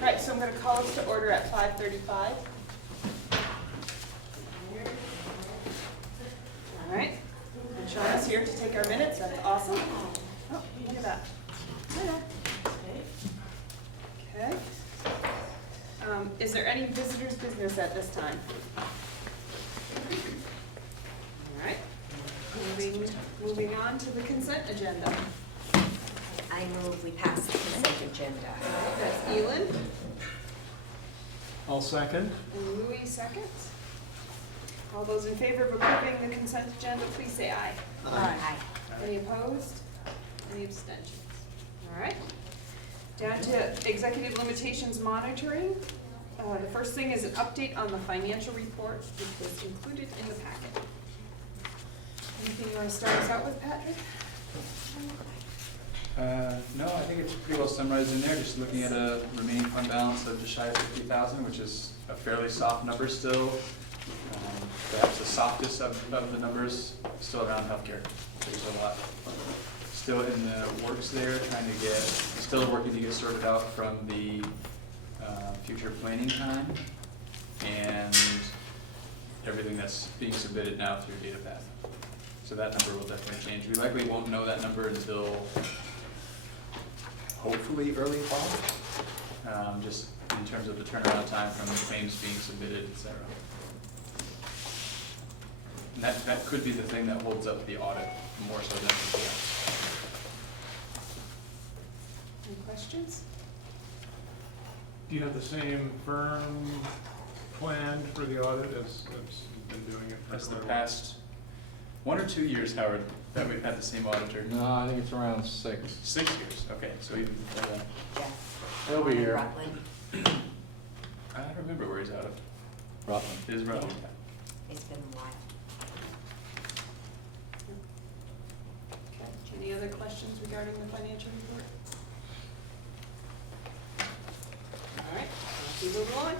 Right, so I'm going to call us to order at 5:35. All right, and Shauna's here to take our minutes. That's awesome. Oh, look at that. Hi there. Okay. Is there any visitors' business at this time? All right. Moving on to the consent agenda. I move we pass the consent agenda. That's Elin I'll second. and Louis seconds. All those in favor of approving the consent agenda, please say aye. Aye. Any opposed? Any abstentions? All right. Down to executive limitations monitoring. The first thing is an update on the financial report, which was included in the packet. Anything you want to start us out with, Patrick? No, I think it's pretty well summarized in there, just looking at a remaining fund balance of just shy of 50,000, which is a fairly soft number still. Perhaps the softest of the numbers still around healthcare. There's a lot still in the works there, still working to get sorted out from the future planning time and everything that's being submitted now through DataPath. So that number will definitely change. We likely won't know that number until hopefully early fall, just in terms of the turnaround time from the claims being submitted, et cetera. And that could be the thing that holds up the audit more so than anything else. Any questions? Do you have the same firm planned for the audit as you've been doing it for That's the quite a while? past 1 or 2 years, Howard, that we've had the same auditor. No, I think it's around 6. 6 years, okay, so even before that. Jeff. He'll be here. Rutland. I don't remember where he's out of. Rutland. It is Rutland. It's been a while. Okay. Any other questions regarding the financial report? All right, let's move on.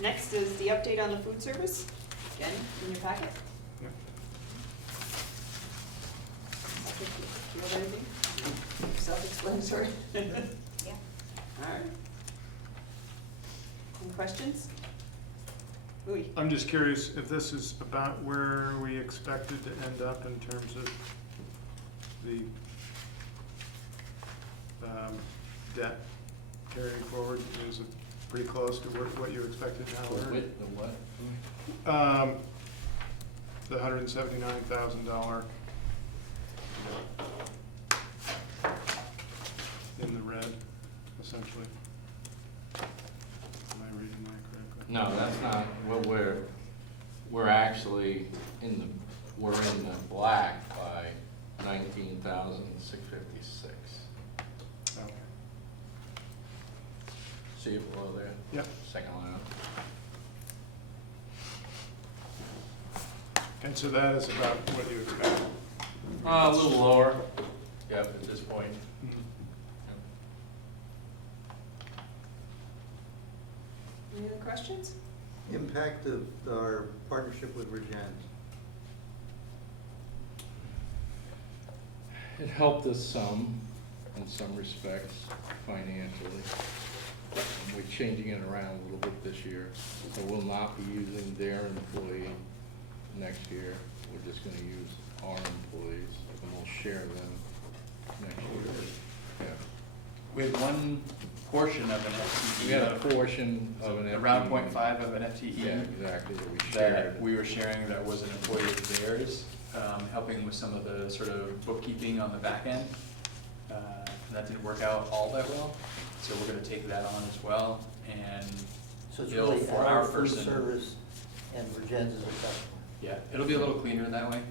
Next is the update on the food service. Again, in your packet. Yep. Do you have anything? Self-explanatory? Yeah. All right. Any questions? Louis? I'm just curious if this is about where we expected to end up in terms of the debt carrying forward. Is it pretty close to what you expected now? The what? The $179,000 in the red, essentially. Am I reading that correctly? No, that's not what we're actually we're in the black by 19,656. Okay. See it below there? Yep. Second line up. And so that is about what you expected? A little lower, yep, at this point. Any other questions? Impact of our partnership with Regens. It helped us some, in some respects, financially. We're changing it around a little bit this year, so we'll not be using their employee next year. We're just gonna use our employees, and we'll share them next year. Yeah. We had one portion of an FTE. We had a portion of an FTE. Around 0.5 of an FTE. Yeah, exactly, that we shared. That we were sharing that was an employee of theirs, helping with some of the sort of bookkeeping on the back end. And that didn't work out all that well, so we're gonna take that on as well and So it's bill really for our food person. service and Regens is a customer. Yeah, it'll be a little cleaner that way.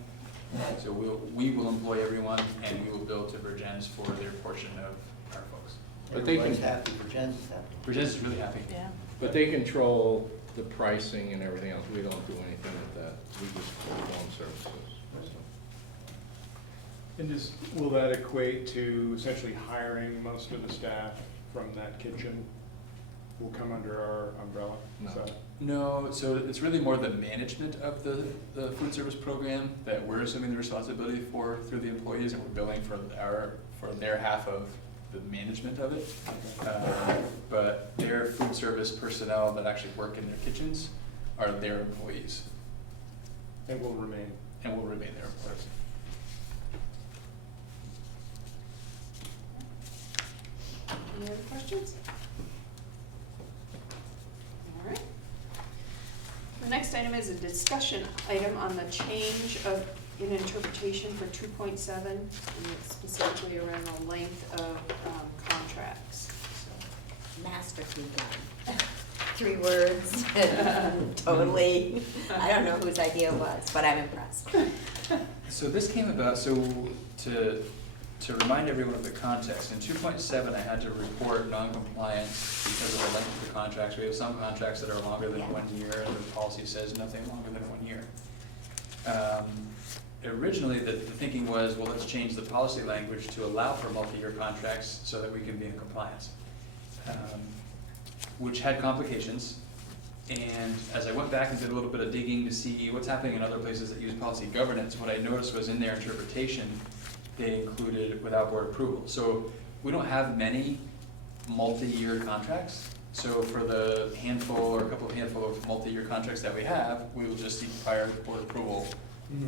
So we will employ everyone and we will bill to Virgins for their portion of our folks. But they can- Everybody's happy, Regens is happy. Virgins is really happy. Yeah. But they control the pricing and everything else. We don't do anything with that. We just perform services. So. And will that equate to essentially hiring most of the staff from that kitchen? Will come under our umbrella? No. Is that- No, so it's really more the management of the food service program that we're assuming the responsibility for through the employees, and we're billing for their half of the management of it. But their food service personnel that actually work in their kitchens are their employees And will remain. and will remain their employees. Any other questions? All right. The next item is a discussion item on the change of in interpretation for 2.7, and it's specifically around the length of contracts. Masterfully done. 3 words, totally, I don't know whose idea it was, but I'm impressed. So this came about, so to remind everyone of the context, in 2.7 I had to report non-compliance because of the length of the contracts. We have some contracts that are longer than Yeah. 1 year, and the policy says nothing longer than 1 year. Originally, the thinking was, well, let's change the policy language to allow for multi-year contracts so that we can be in compliance, which had complications. And as I went back and did a little bit of digging to see what's happening in other places that use policy governance, what I noticed was in their interpretation, they included without board approval. So we don't have many multi-year contracts. So for the handful or a couple of handful of multi-year contracts that we have, we will just seek prior board approval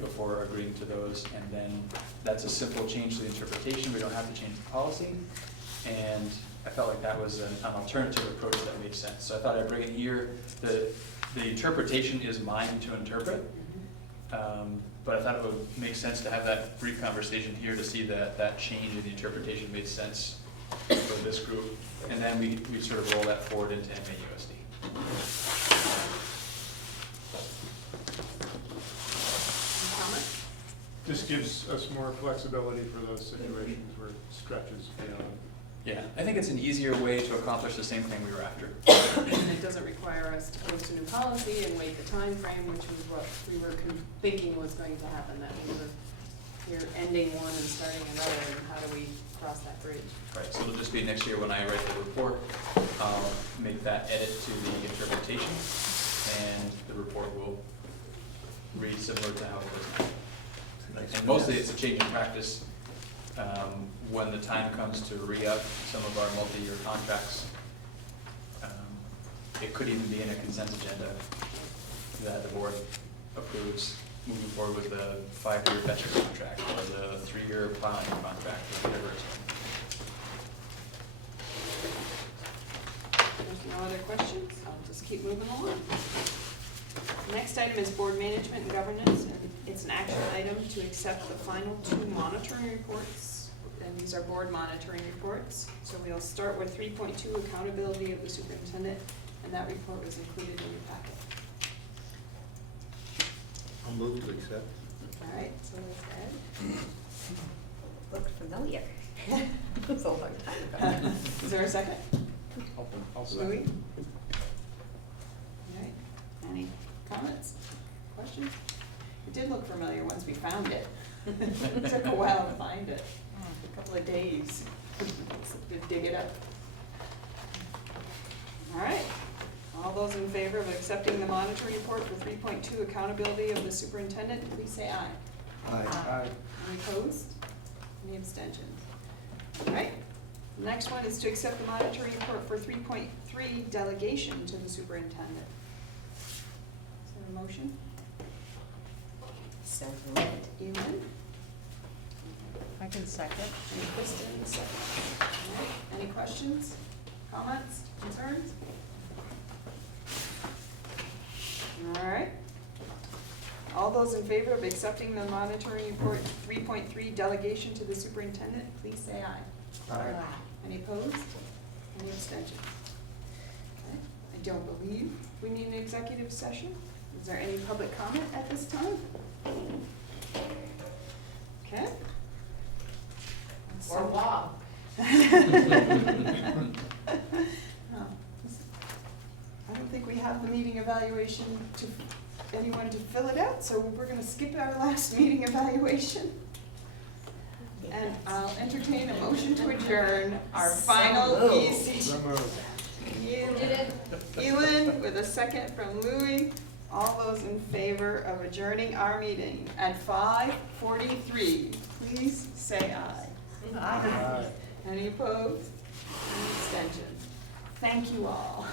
before agreeing to those. And then that's a simple change to the interpretation. We don't have to change the policy. And I felt like that was an alternative approach that made sense. So I thought I'd bring it here. The interpretation is mine to interpret. But I thought it would make sense to have that brief conversation here to see that change in the interpretation made sense for this group. And then we sort of roll that forward into MAUSD. Any comments? This gives us more flexibility for those situations where it stretches beyond. Yeah, I think it's an easier way to accomplish the same thing we were after. And it doesn't require us to post a new policy and wait the time frame, which was what we were thinking was going to happen, that we're ending one and starting another, and how do we cross that bridge? Right, so it'll just be next year when I write the report, I'll make that edit to the interpretation, and the report will read similar to how it was now. And mostly it's a change in practice. When the time comes to re-up some of our multi-year contracts, it could even be in a consent agenda that the board approves moving forward with the 5-year veteran contract or the 3-year plowing contract or whatever it's. There's no other questions, I'll just keep moving along. Next item is board management and governance, and it's an action item to accept the final 2 monitoring reports. And these are board monitoring reports. So we'll start with 3.2, accountability of the superintendent, and that report was included in your packet. I'll move to accept. All right, so that's Ed. Looked familiar. It was a long time ago. Is there a second? I'll Louis? second. All right, any comments, questions? It did look familiar once we found it. It took a while to find it, a couple of days to dig it up. All right, all those in favor of accepting the monitoring report for 3.2, accountability of the superintendent, please say aye. Aye. Any opposed? Any abstentions? All right, the next one is to accept the monitoring report for 3.3, delegation to the superintendent. Is there a motion? So moved. Ewan? I can second. And Kristen, second. All right, any questions, comments, concerns? All right. All those in favor of accepting the monitoring report 3.3, delegation to the superintendent, please say aye. Aye. Any opposed? Any abstentions? Okay, I don't believe we need an executive session. Is there any public comment at this time? Okay. Or law. Oh, I don't think we have the meeting evaluation to, anyone to fill it out, so we're gonna skip our last meeting evaluation. And I'll entertain a motion to adjourn our So final moved. EC. So moved. Ewan with a second from Louis. All those in favor of adjourning our meeting at 5:43, please say aye. Aye. Any opposed? Any abstentions? Thank you all.